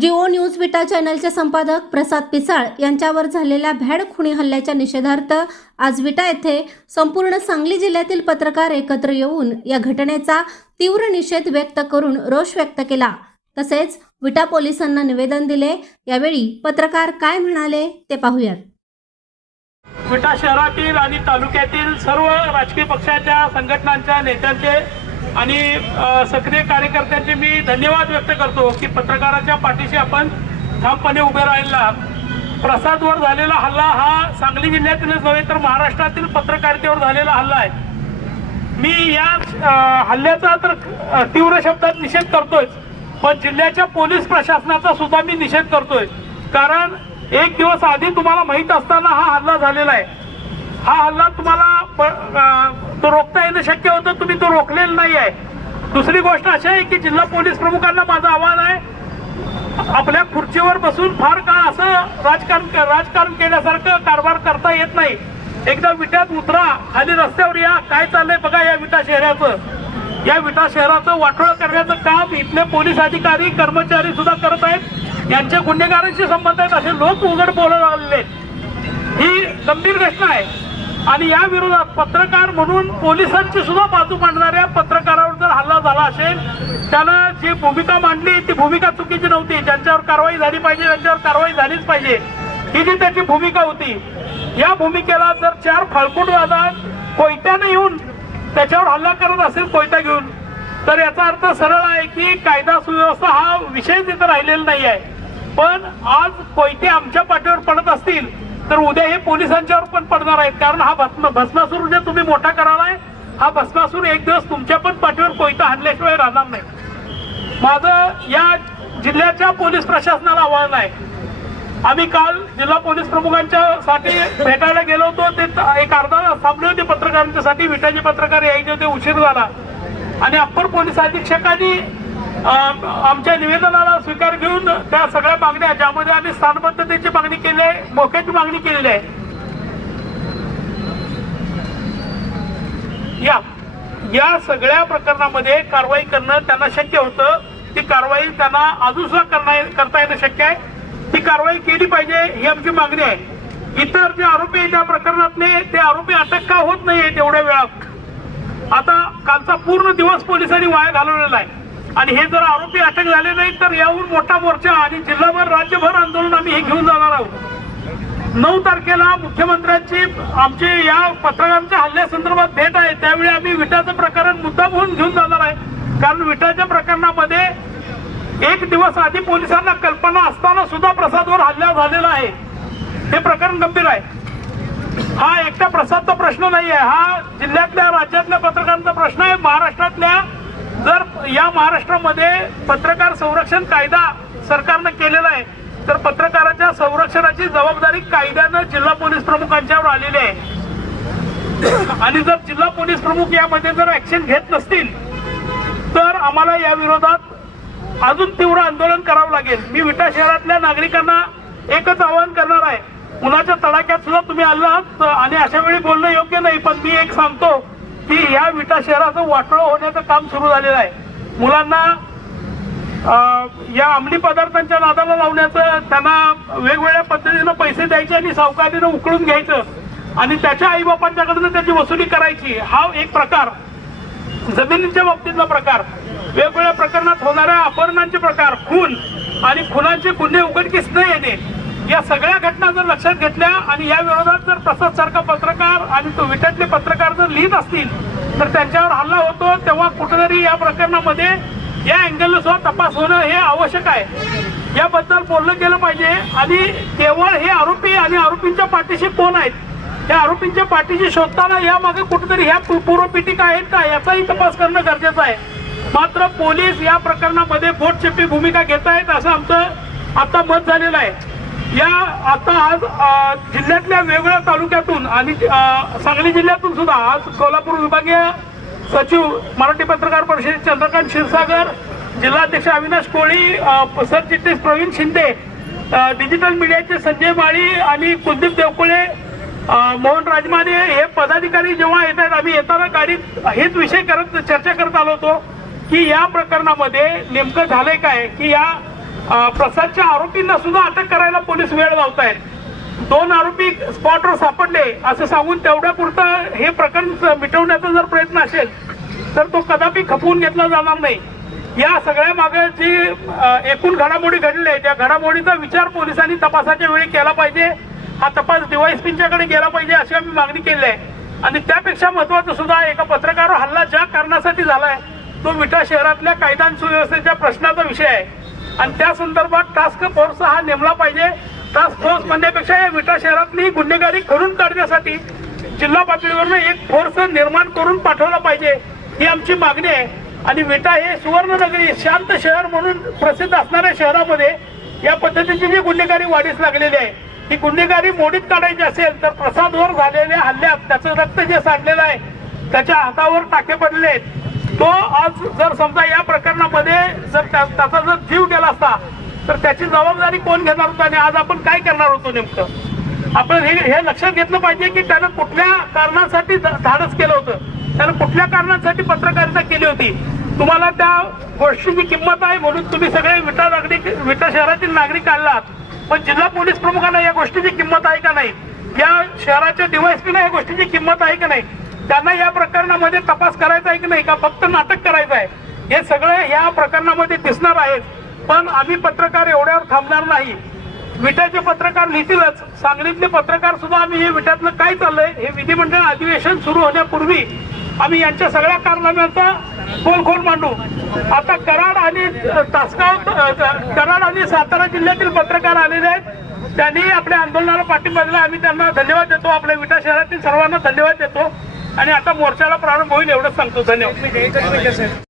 Jio news विटा चॅनलचे संपादक प्रसाद पिसाळ यांच्यावर झालेल्या भ्याड खुणी हल्ल्याच्या निषेधार्थ आज विटा येथे संपूर्ण सांगली जिल्ह्यातील पत्रकार एकत्र येऊन या घटनेचा तीव्र निषेध व्यक्त करून रोष व्यक्त केला. तसेच विटा पोलिसांना निवेदन दिले. यावेळी पत्रकार काय म्हणाले ते पाहूयात. विटा शहरातील आणि तालुक्यातील सर्व राजकीय पक्षाच्या संघटनांच्या नेत्यांचे आणि सक्रिय कार्यकर्त्यांचे मी धन्यवाद व्यक्त करतो की पत्रकाराच्या पाठीशी आपण ठामपणे उभे राहिला. प्रसादवर झालेला हल्ला हा सांगली जिल्ह्यातीलच नव्हे तर महाराष्ट्रातील पत्रकारितेवर झालेला हल्ला आहे. मी या हल्ल्याचा तर तीव्र शब्दात निषेध करतोय. पण जिल्ह्याच्या पोलीस प्रशासनाचा सुद्धा मी निषेध करतोय. कारण एक दिवस आधी तुम्हाला माहीत असताना हा हल्ला झालेला आहे. हा हल्ला तुम्हाला प- तो रोखता येणं शक्य होतं तुम्ही तो रोखलेला नाही आहे दुसरी गोष्ट अशी आहे की जिल्हा पोलीस प्रमुखांना माझं आव्हान आहे आपल्या खुर्चीवर बसून फार काळ असं राजकारण राजकारण केल्यासारखं कारभार करता येत नाही. एकदा विट्यात उतरा खाली रस्त्यावर या काय चाललंय बघा या विटा शहराचं. या विटा शहराचं वाटोळं करण्याचं काम इथले पोलीस अधिकारी कर्मचारी सुद्धा करत आहेत. यांचे गुन्हेगारांशी संबंध आहेत असे लोक उघड बोलायला लागले आहेत. ही गंभीर घटना आहे. आणि या विरोधात पत्रकार म्हणून पोलिसांची सुद्धा बाजू मांडणाऱ्या पत्रकारावर जर हल्ला झाला असेल त्यानं जी भूमिका मांडली ती भूमिका चुकीची नव्हती. ज्यांच्यावर कारवाई झाली पाहिजे त्यांच्यावर कारवाई झालीच पाहिजे. ही जी त्याची भूमिका होती या भूमिकेला जर चार फाळकूट वादात कोयत्याने येऊन त्याच्यावर हल्ला करत असेल कोयता घेऊन तर याचा अर्थ सरळ आहे की कायदा सुव्यवस्था हा विषय तिथं राहिलेला नाही आहे पण आज कोयते आमच्या पाठीवर पडत असतील तर उद्या हे पोलिसांच्यावर पण पडणार आहेत. कारण हा भस्म भस्मासूर जे तुम्ही मोठा करालाय. हा भस्मासूर एक दिवस तुमच्या पण पाठीवर कोयता हाणल्याशिवाय राहणार नाही. माझं या जिल्ह्याच्या पोलीस प्रशासनाला आव्हान आहे. आम्ही काल जिल्हा पोलीस प्रमुखांच्या साठी भेटायला गेलो होतो. ते एक अर्धा थांबले होते पत्रकारांच्यासाठी. विटाचे पत्रकार यायचे होते. उशीर झाला. आणि अप्पर पोलीस अधीक्षकांनी आमच्या निवेदनाला स्वीकार घेऊन त्या सगळ्या मागण्या ज्यामध्ये आम्ही स्थानबद्धतेची मागणी केली आहे मोक्याची मागणी केलेली आहे. या या सगळ्या प्रकरणामध्ये कारवाई करणं त्यांना शक्य होतं. ती कारवाई त्यांना अजून सुद्धा करणं करता येणं शक्य आहे. ती कारवाई केली पाहिजे ही आमची मागणी आहे. इतर जे आरोपी त्या प्रकरणातले ते आरोपी अटक का होत नाहीये तेवढ्या वेळात? आता कालचा पूर्ण दिवस पोलिसांनी वाया घालवलेला आहे. आणि हे जर आरोपी अटक झाले नाही तर याहून मोठा मोर्चा आणि जिल्हाभर राज्यभर आंदोलन आम्ही हे घेऊन जाणार आहोत. नऊ तारखेला मुख्यमंत्र्यांची आमची या पत्रकारांच्या हल्ल्यासंदर्भात भेट आहे. त्यावेळी आम्ही विटाचं प्रकरण मुद्दा म्हणून घेऊन जाणार आहे. कारण विटाच्या प्रकरणामध्ये एक दिवस आधी पोलिसांना कल्पना असताना सुद्धा प्रसादवर हल्ला झालेला आहे. हे प्रकरण गंभीर आहे. हा एकट्या प्रसादचा प्रश्न नाही आहे हा जिल्ह्यातल्या राज्यातल्या पत्रकारांचा प्रश्न आहे. महाराष्ट्रातल्या जर या महाराष्ट्रामध्ये पत्रकार संरक्षण कायदा सरकारनं केलेला आहे तर पत्रकाराच्या संरक्षणाची जबाबदारी कायद्यानं जिल्हा पोलीस प्रमुखांच्यावर आलेली आहे. आणि जर जिल्हा पोलीस प्रमुख यामध्ये जर ऍक्शन घेत नसतील तर आम्हाला या विरोधात अजून तीव्र आंदोलन करावं लागेल. मी विटा शहरातल्या नागरिकांना एकच आवाहन करणार आहे. उन्हाच्या तडाख्यात सुद्धा तुम्ही आलात आणि अशा वेळी बोलणं योग्य नाही पण मी एक सांगतो की या विटा शहराचं वाटोळं होण्याचं काम सुरू झालेलं आहे. मुलांना या अंमली पदार्थांच्या नादाला लावण्याचं त्यांना वेगवेगळ्या पद्धतीनं पैसे द्यायचे आणि सावकारीनं उकळून घ्यायचं. आणि त्याच्या आईबापांच्याकडनं त्याची वसुली करायची. हा एक प्रकार. जमिनीच्या बाबतीतला प्रकार. वेगवेगळ्या प्रकरणात होणाऱ्या अपहरणांचे प्रकार. खून. आणि खुनांचे गुन्हे उघडकीस न येणे. या सगळ्या घटना जर लक्षात घेतल्या आणि या विरोधात जर प्रसाद सारखा पत्रकार आणि तो विट्यातले पत्रकार जर लिहित असतील तर त्यांच्यावर हल्ला होतो तेव्हा कुठेतरी या प्रकरणामध्ये या अँगलने सुद्धा तपास होणं हे आवश्यक आहे. याबद्दल बोललं गेलं पाहिजे आणि केवळ हे आरोपी आणि आरोपींच्या पाठीशी कोण आहेत? या आरोपींच्या पाठीशी शोधताना यामागे कुठेतरी ह्या पूर्वपीठिका आहेत का? याचाही तपास करणं गरजेचं आहे. मात्र पोलीस या प्रकरणामध्ये बोटचेपी भूमिका घेत आहेत असं आमचं आता मत झालेलं आहे. या आता आज जिल्ह्यातल्या वेगवेगळ्या तालुक्यातून आणि सांगली जिल्ह्यातून सुद्धा आज सोलापूर विभागीय सचिव मराठी पत्रकार परिषद चंद्रकांत क्षीरसागर जिल्हाध्यक्ष अविनाश कोळी सरचिटणीस प्रवीण शिंदे डिजिटल मीडियाचे संजय माळी आणि कुलदीप देवकुळे मोहन राजमाने हे पदाधिकारी जेव्हा येत आहेत आम्ही येताना गाडीत हेच विषय करत चर्चा करत आलो होतो की या प्रकरणामध्ये नेमकं झालंय काय? की या प्रसादच्या आरोपींना सुद्धा अटक करायला पोलीस वेळ लावतायत. दोन आरोपी स्पॉटवर सापडले असं सांगून तेवढ्यापुरतं हे प्रकरण मिटवण्याचा जर प्रयत्न असेल तर तो कदापि खपवून घेतला जाणार नाही. या सगळ्या मागे जी एकूण घडामोडी घडल्या आहे त्या घडामोडीचा विचार पोलिसांनी तपासाच्या वेळी केला पाहिजे. हा तपास डीवायसपींच्याकडे गेला पाहिजे अशी आम्ही मागणी केली आहे. आणि त्यापेक्षा महत्वाचं सुद्धा एका पत्रकारावर हल्ला ज्या कारणासाठी झालाय तो विटा शहरातल्या कायदा सुव्यवस्थेच्या प्रश्नाचा विषय आहे. आणि त्या संदर्भात टास्क फोर्स हा नेमला पाहिजे. टास्क फोर्स म्हणण्यापेक्षा या विटा शहरातली गुन्हेगारी करून काढण्यासाठी जिल्हा पातळीवरनं एक फोर्स निर्माण करून पाठवला पाहिजे ही आमची मागणी आहे. आणि विटा हे सुवर्णनगरी शांत शहर म्हणून प्रसिद्ध असणाऱ्या शहरामध्ये या पद्धतीची जी गुन्हेगारी वाढीस लागलेली आहे ही गुन्हेगारी मोडीत काढायची असेल तर प्रसादवर झालेल्या हल्ल्यात त्याचं रक्त जे सांडलेलं आहे त्याच्या हातावर टाके पडले आहेत. तो आज जर समजा या प्रकरणामध्ये जर त्या- त्याचा जर जीव गेला असता तर त्याची जबाबदारी कोण घेणार होतं आणि आज आपण काय करणार होतो नेमकं? आपण हे हे लक्षात घेतलं पाहिजे की त्यानं कुठल्या कारणासाठी धाडस केलं होतं? त्यानं कुठल्या कारणासाठी पत्रकारिता केली होती? तुम्हाला त्या गोष्टीची किंमत आहे म्हणून तुम्ही सगळे विटा नागरिक विटा शहरातील नागरिक आलात. पण जिल्हा पोलीस प्रमुखांना या गोष्टीची किंमत आहे का नाही? या शहराच्या डीवायसपीला या गोष्टीची किंमत आहे का नाही? त्यांना या प्रकरणामध्ये तपास करायचा आहे की नाही का? फक्त नाटक करायचं आहे. हे सगळे या प्रकरणामध्ये दिसणार आहेत. पण आम्ही पत्रकार एवढ्यावर थांबणार नाही. विट्याचे पत्रकार लिहितीलच सांगलीतले पत्रकार सुद्धा आम्ही हे विट्यातलं काय चाललंय? हे विधिमंडळ अधिवेशन सुरू होण्यापूर्वी आम्ही यांच्या सगळ्या कारनाम्याचा खोल खोल मांडू. आता कराड आणि तासगाव कराड आणि सातारा जिल्ह्यातील पत्रकार आलेले आहेत. त्यांनी आपल्या आंदोलनाला पाठिंबा दिला. आम्ही त्यांना धन्यवाद देतो. आपल्या विटा शहरातील सर्वांना धन्यवाद देतो. आणि आता मोर्चाला प्रारंभ होईल एवढंच सांगतो. धन्यवाद.